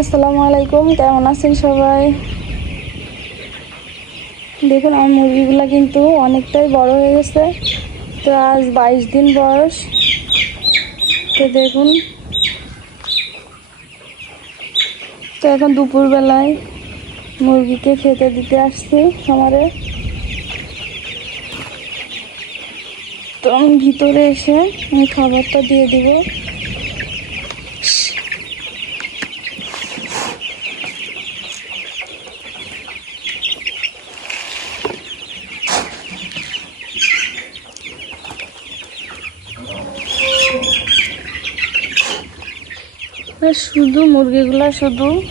আসসালামু আলাইকুম, কেমন আছেন সবাই? দেখুন, আমার মুরগিগুলো কিন্তু অনেকটাই বড় হয়ে গেছে। তো আজ বাইশ দিন বয়স। তো দেখুন। তো এখন দুপুরবেলায় মুরগিকে খেতে দিতে আসছি খামারে। তো আমি ভিতরে এসে আমি খাবারটা দিয়ে দিব। শুধু মুরগিগুলা শুধু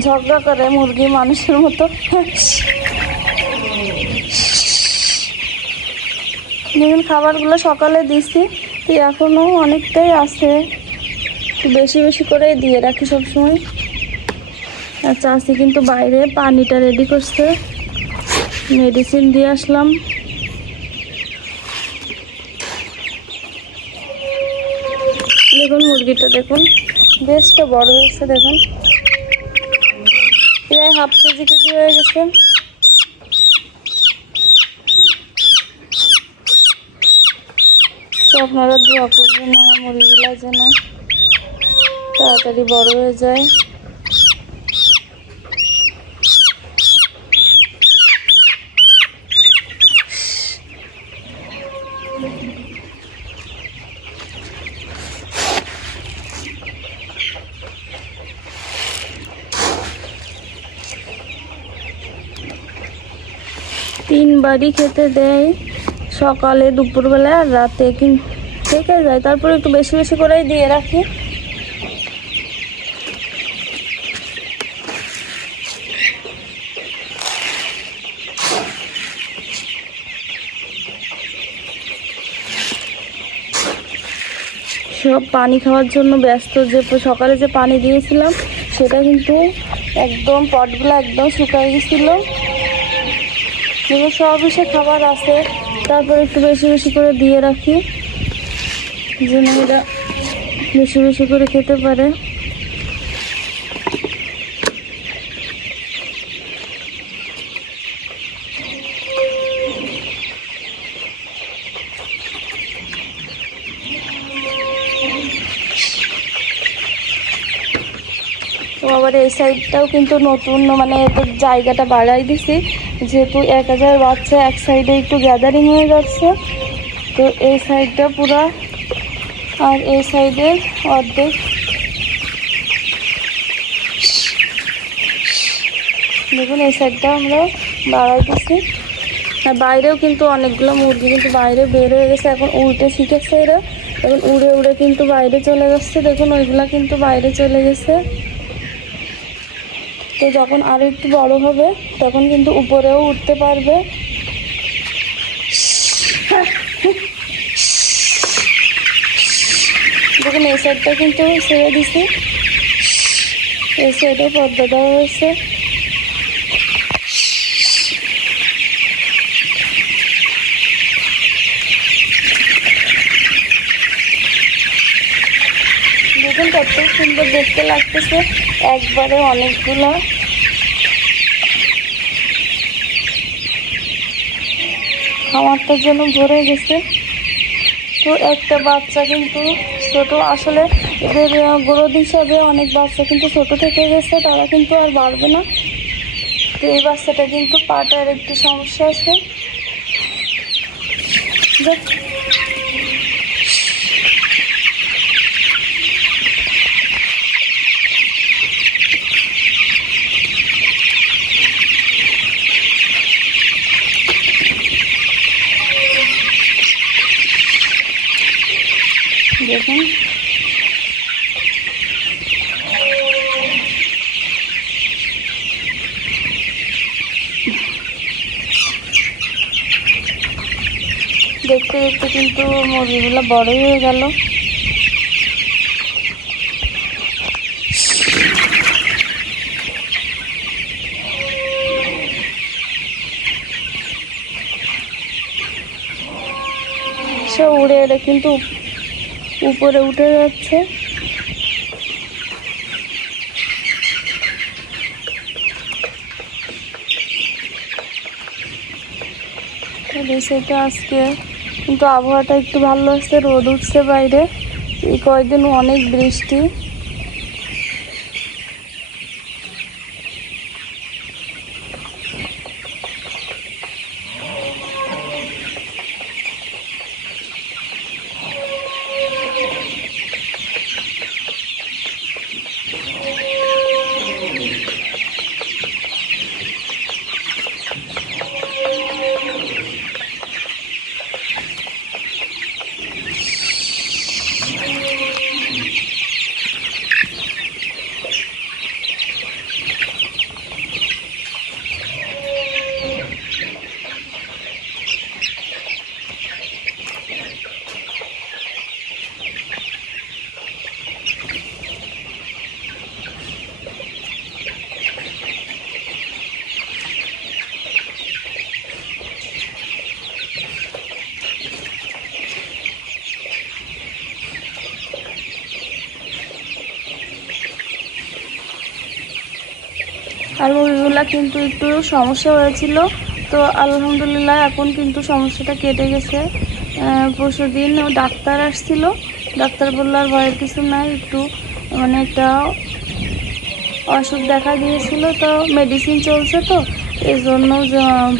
ঝগড়া করে মুরগি মানুষের মতো। দেখুন, খাবারগুলো সকালে দিছি, তো এখনও অনেকটাই আছে। বেশি বেশি করে দিয়ে রাখি সবসময়। আর চাষি কিন্তু বাইরে পানিটা রেডি করছে। মেডিসিন দিয়ে আসলাম। দেখুন, মুরগিটা দেখুন। বেশটা বড় হয়েছে, দেখুন। প্রায় হাফ কেজি কেজি হয়ে গেছে। তো আপনারা দোয়া করবেন আমার মুরগিগুলা যেন তাড়াতাড়ি বড় হয়ে যায়। তিনবারই খেতে দেয়। সকালে, দুপুরবেলা আর রাতে কিন থেকে যায়। তারপরে একটু বেশি বেশি করেই দিয়ে রাখি। সব পানি খাওয়ার জন্য ব্যস্ত। যে সকালে যে পানি দিয়েছিলাম, সেটা কিন্তু একদম পটগুলো একদম শুকাই গেছিল। এগুলো সব এসে খাবার আছে, তারপর একটু বেশি বেশি করে দিয়ে রাখি, যেন এরা বেশি বেশি করে খেতে পারে। আবার এই সাইডটাও কিন্তু নতুন মানে জায়গাটা বাড়াই দিছি। যেহেতু এক হাজার বাচ্চা এক সাইডে একটু গ্যাদারিং হয়ে যাচ্ছে, তো এই সাইডটা পুরা আর এই সাইডে অর্ধেক দেখুন, এই সাইডটা আমরা বাড়াই দিছি আর বাইরেও কিন্তু অনেকগুলো মুরগি কিন্তু বাইরে বের হয়ে গেছে, এখন উল্টে শিখেছে এরা। এখন উড়ে উড়ে কিন্তু বাইরে চলে যাচ্ছে। দেখুন, ওইগুলা কিন্তু বাইরে চলে গেছে। তো যখন আরও একটু বড় হবে, তখন কিন্তু উপরেও উঠতে পারবে। দেখুন, এই সাইডটা কিন্তু ছেড়ে দিছি। এই সাইডে পর্দা দেওয়া হয়েছে। দেখুন কত সুন্দর দেখতে লাগতেছে। একবারে অনেকগুলো। খামারটার জন্য ভরে গেছে। তো একটা বাচ্চা কিন্তু ছোট। আসলে এদের গ্রোথ হিসাবে অনেক বাচ্চা কিন্তু ছোট থেকে গেছে তারা কিন্তু আর বাড়বে না। তো এই বাচ্চাটা কিন্তু পাটার একটু সমস্যা আছে। যাক, দেখুন। দেখতে দেখতে কিন্তু মুরগিগুলো বড়ই হয়ে গেল। সে উড়ে এলে কিন্তু উপরে উঠে যাচ্ছে। সেটা আজকে, কিন্তু আবহাওয়াটা একটু ভালো আসছে, রোদ উঠছে বাইরে। এই কয়েকদিন অনেক বৃষ্টি। আর মুরগিগুলা কিন্তু একটু সমস্যা হয়েছিল। তো আলহামদুলিল্লাহ এখন কিন্তু সমস্যাটা কেটে গেছে। পরশু দিন ডাক্তার আসছিল। ডাক্তার বলল, আর ভয়ের কিছু নাই, একটু মানে একটা অসুখ দেখা দিয়েছিল, তো মেডিসিন চলছে তো এই জন্য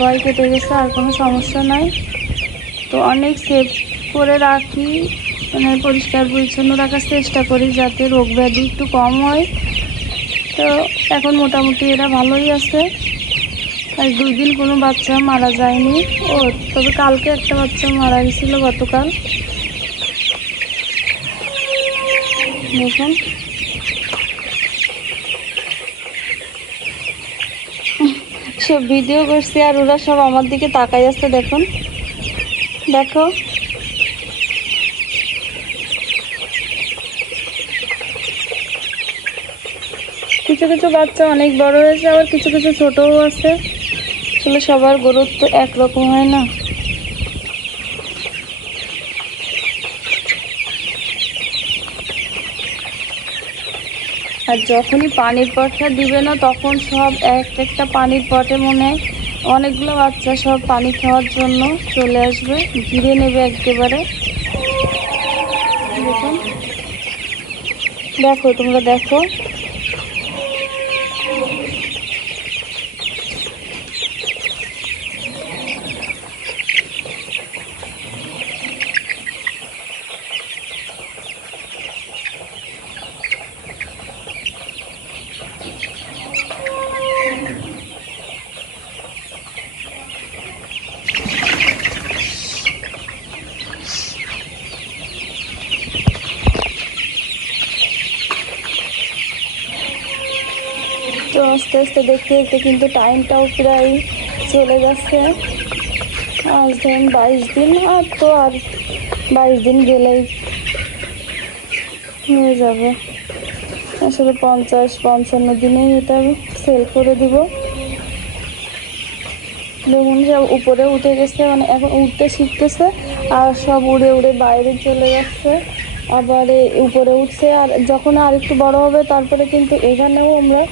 ভয় কেটে গেছে, আর কোনো সমস্যা নাই। তো অনেক সেভ করে রাখি মানে পরিষ্কার পরিচ্ছন্ন রাখার চেষ্টা করি, যাতে রোগ ব্যাধি একটু কম হয়। তো এখন মোটামুটি এরা ভালোই আছে। আর দুই দিন কোনো বাচ্চা মারা যায়নি। ও, তবে কালকে একটা বাচ্চা মারা গেছিল গতকাল। দেখুন। সব ভিডিও করছি আর ওরা সব আমার দিকে তাকাই আসছে দেখুন। দেখো। কিছু কিছু বাচ্চা অনেক বড় হয়েছে, আবার কিছু কিছু ছোটও আছে। আসলে সবার গুরুত্ব একরকম হয় না। আর যখনই পানির পটটা দিবে না, তখন সব এক একটা পানির পটে মনে অনেকগুলো বাচ্চা সব পানি খাওয়ার জন্য চলে আসবে, ঘিরে নেবে একেবারে। দেখো, তোমরা দেখো। তো আস্তে আস্তে দেখতে দেখতে কিন্তু টাইমটাও প্রায় চলে যাচ্ছে। আজ ধরুন বাইশ দিন, আর তো আর বাইশ দিন গেলেই হয়ে যাবে। আসলে পঞ্চাশ, পঞ্চান্ন দিনে এটা সেল করে দিব। দেখুন, সব উপরে উঠে গেছে মানে এখন উঠতে শিখতেছে, আর সব উড়ে উড়ে বাইরে চলে যাচ্ছে। আবার উপরে উঠছে, আর যখন আর একটু বড় হবে, তারপরে কিন্তু এখানেও আমরা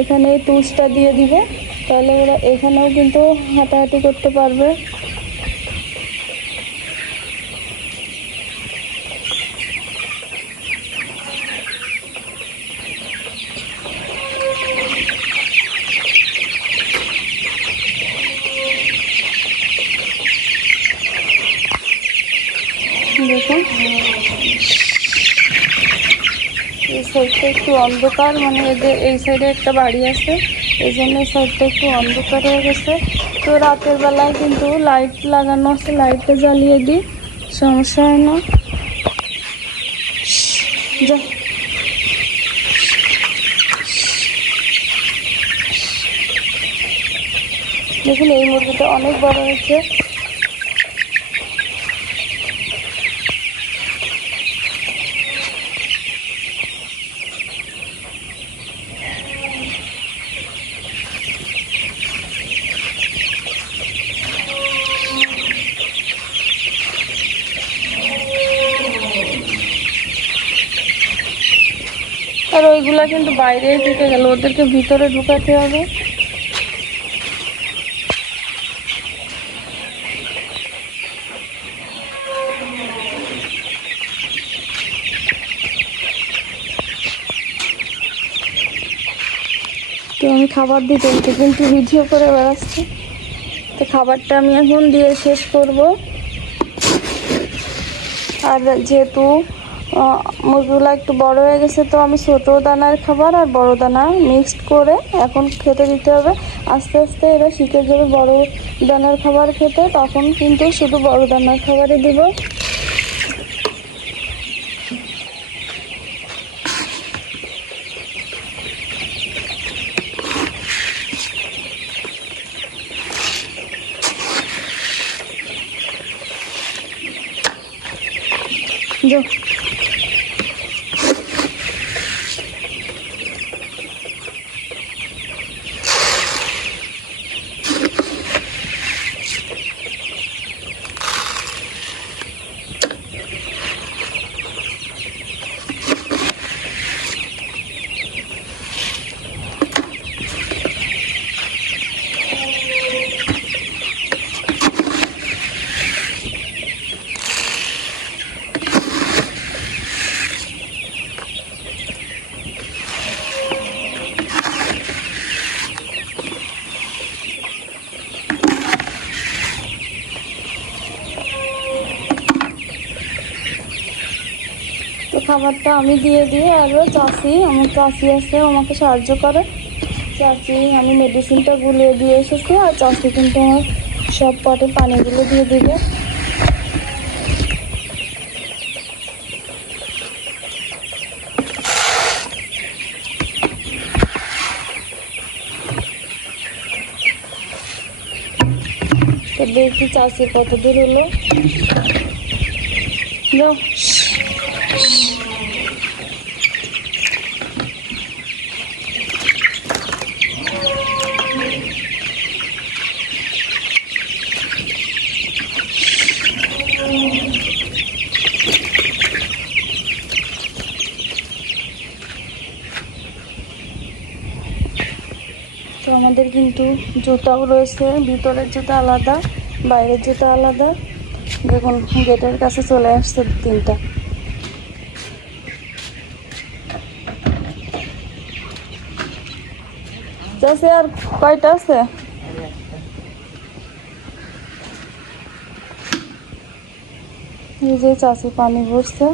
এখানে টুসটা দিয়ে দিবে। তাহলে ওরা এখানেও কিন্তু হাঁটাহাঁটি করতে পারবে দেখুন এই সাইডটা একটু অন্ধকার মানে এদের এই সাইডে একটা বাড়ি আছে, এই জন্য এই সাইডটা একটু অন্ধকার হয়ে গেছে। তো রাতের বেলায় কিন্তু লাইট লাগানো আছে লাইটটা জ্বালিয়ে দিই, সমস্যা হয় না। যা। দেখুন, এই মুরগিটা অনেক বড় হয়েছে। বাইরে ঢুকে গেল, ওদেরকে ভিতরে ঢুকাতে হবে। তো আমি খাবার দিতে কিন্তু ভিডিও করে বেড়াচ্ছি। তো খাবারটা আমি এখন দিয়ে শেষ করব। আর যেহেতু মুরগিগুলো একটু বড় হয়ে গেছে, তো আমি ছোট দানার খাবার আর বড় দানা মিক্সড করে এখন খেতে দিতে হবে। আস্তে আস্তে এরা শিখে যাবে বড় দানার খাবার খেতে, তখন কিন্তু শুধু বড় দানার খাবারই দিব। খাবারটা আমি দিয়ে দিই। আর ও চাষি আমার চাষি আছে আমাকে সাহায্য করে। চাষি আমি মেডিসিনটা গুলিয়ে দিয়ে এসেছি, আর চাষি কিন্তু আমার সব পটে পানিগুলো দিয়ে দিবে। দেখি চাষি কত দূর হলো তো আমাদের কিন্তু জুতাও রয়েছে, ভিতরের জুতা আলাদা, বাইরের জুতা আলাদা। দেখুন, গেটের কাছে চলে আসছে তিনটা। চাষি আর কয়টা আছে এই যে চাষি পানি ভরছে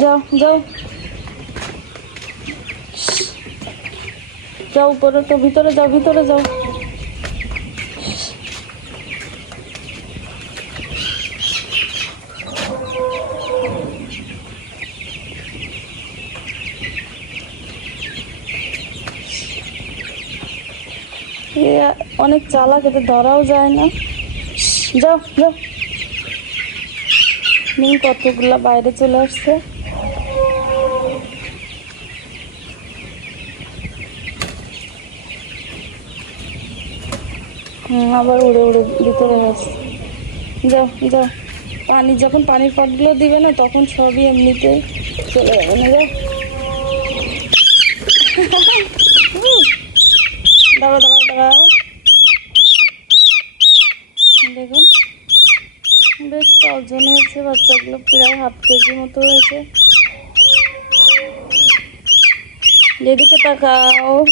যাও যাও যাও উপরে তো, ভিতরে যাও ভিতরে যাও। অনেক চালাক, এতে ধরাও যায় না। যাও যাও। কতগুলা বাইরে চলে আসছে। আবার উড়ে উড়ে ভিতরে আসছে। যাও যাও। পানি, যখন পানির পটগুলো দিবে না, তখন সবই এমনিতে চলে যাবে, না যাও? দাঁড়াও দাঁড়াও দাঁড়াও। দেখুন, বেশ ওজন হয়েছে বাচ্চাগুলো, প্রায় হাফ কেজি মতো হয়েছে। এদিকে তাকাও।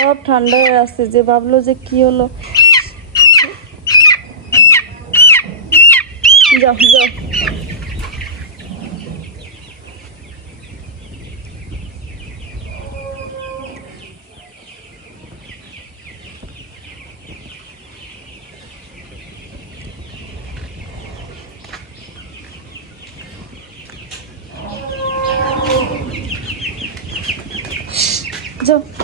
সব ঠান্ডা হয়ে আসছে যে ভাবলো যে কি হলো। যাও যাও। যাও।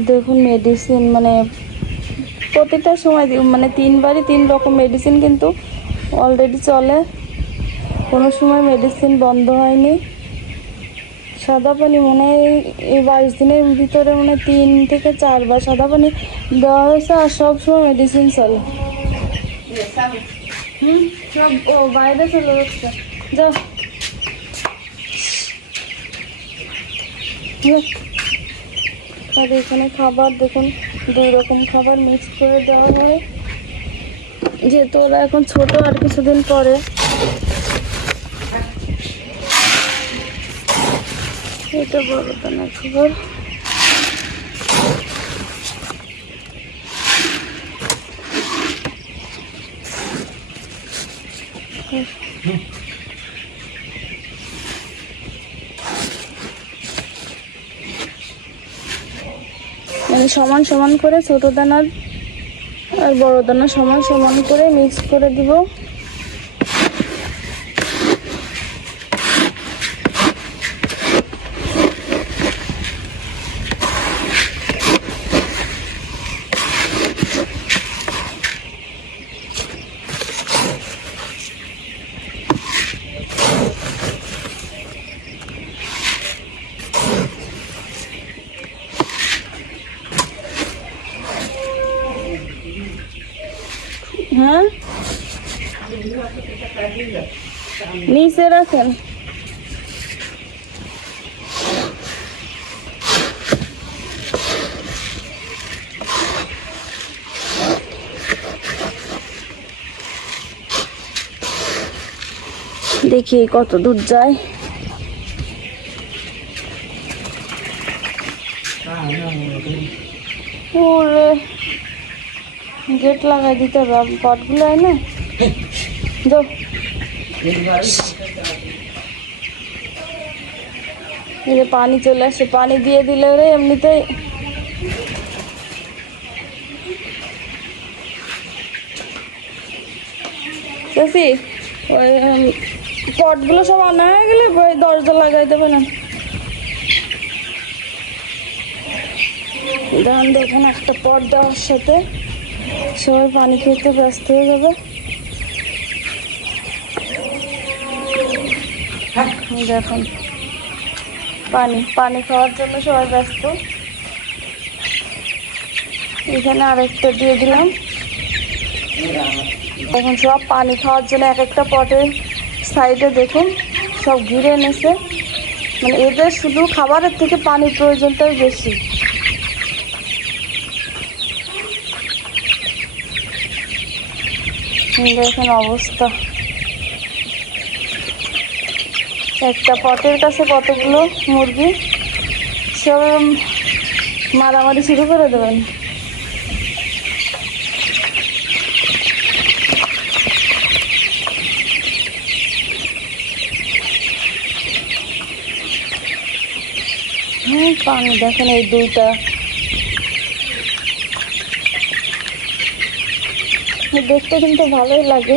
দেখুন মেডিসিন মানে প্রতিটা সময় মানে তিনবারই তিন রকম মেডিসিন কিন্তু অলরেডি চলে। কোনো সময় মেডিসিন বন্ধ হয়নি। সাদা পানি মনে হয় এই বাইশ দিনের ভিতরে মনে তিন থেকে চারবার সাদা পানি দেওয়া হয়েছে আর সব সময় মেডিসিন চলে। হুম, সব, ও, বাইরে চলে যাচ্ছে। যা আর এখানে খাবার, দেখুন, দুই রকম খাবার মিক্স করে দেওয়া হয়। যেহেতু ওরা এখন ছোট আর কিছুদিন পরে। এটা বড় দানা খাবার। মানে সমান সমান করে ছোটো দানার আর বড় দানা সমান সমান করে মিক্স করে দিব। হ্যাঁ? নিচে রাখেন। দেখি কত দূর যায়। ওরে গেট লাগাই দিতে হবে পটগুলো না যাও এই যে পানি চলে আসছে, পানি দিয়ে দিলে রে এমনিতেই। দেখি ওই পটগুলো সব আনা হয়ে গেলে ওই দরজা লাগাই দেবে না। ধান দেখেন একটা পট দেওয়ার সাথে। সবাই পানি খেতে ব্যস্ত হয়ে যাবে। দেখুন, পানি পানি খাওয়ার জন্য সবাই ব্যস্ত। এখানে আরেকটা দিয়ে দিলাম। এখন সব পানি খাওয়ার জন্য এক একটা পটের সাইডে দেখুন, সব ঘিরে এনেছে। মানে এদের শুধু খাবারের থেকে পানির প্রয়োজনটাই বেশি। দেখেন অবস্থা। একটা পটের কাছে কতগুলো মুরগি? সব মারামারি শুরু করে দেবেন। পানি, দেখেন এই দুইটা। দেখতে কিন্তু ভালোই লাগে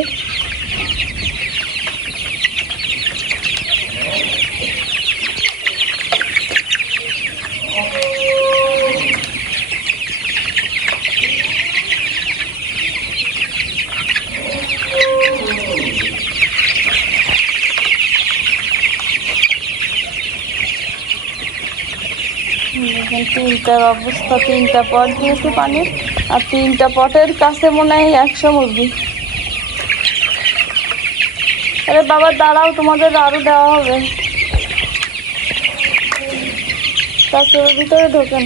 দেখেন তিনটার অবস্থা তিনটা পট দিয়েছে পানির আর তিনটা পটের কাছে মনে হয় একশো মুরগি। আরে বাবা দাঁড়াও তোমাদের আরও দেওয়া হবে। কাছের ভিতরে ঢোকেন।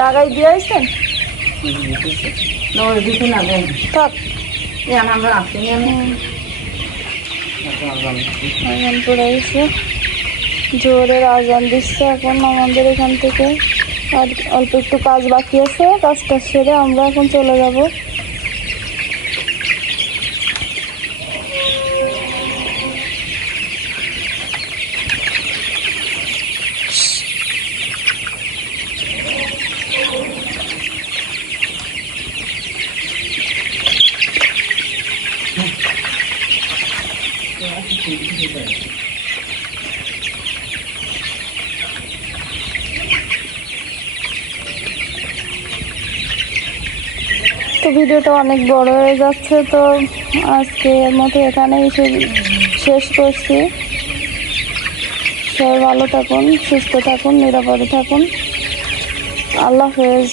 লাগাই দিয়ে আসছেন থাক। হুম, আজান পড়ে গেছে জোরের আজান দিচ্ছে এখন আমাদের এখান থেকে। আর অল্প একটু কাজ বাকি আছে, কাজটা সেরে আমরা এখন চলে যাব। ভিডিওটা অনেক বড় হয়ে যাচ্ছে, তো আজকে এর মতো এখানেই এসে শেষ করছি। সবাই ভালো থাকুন, সুস্থ থাকুন, নিরাপদে থাকুন। আল্লাহ হাফেজ।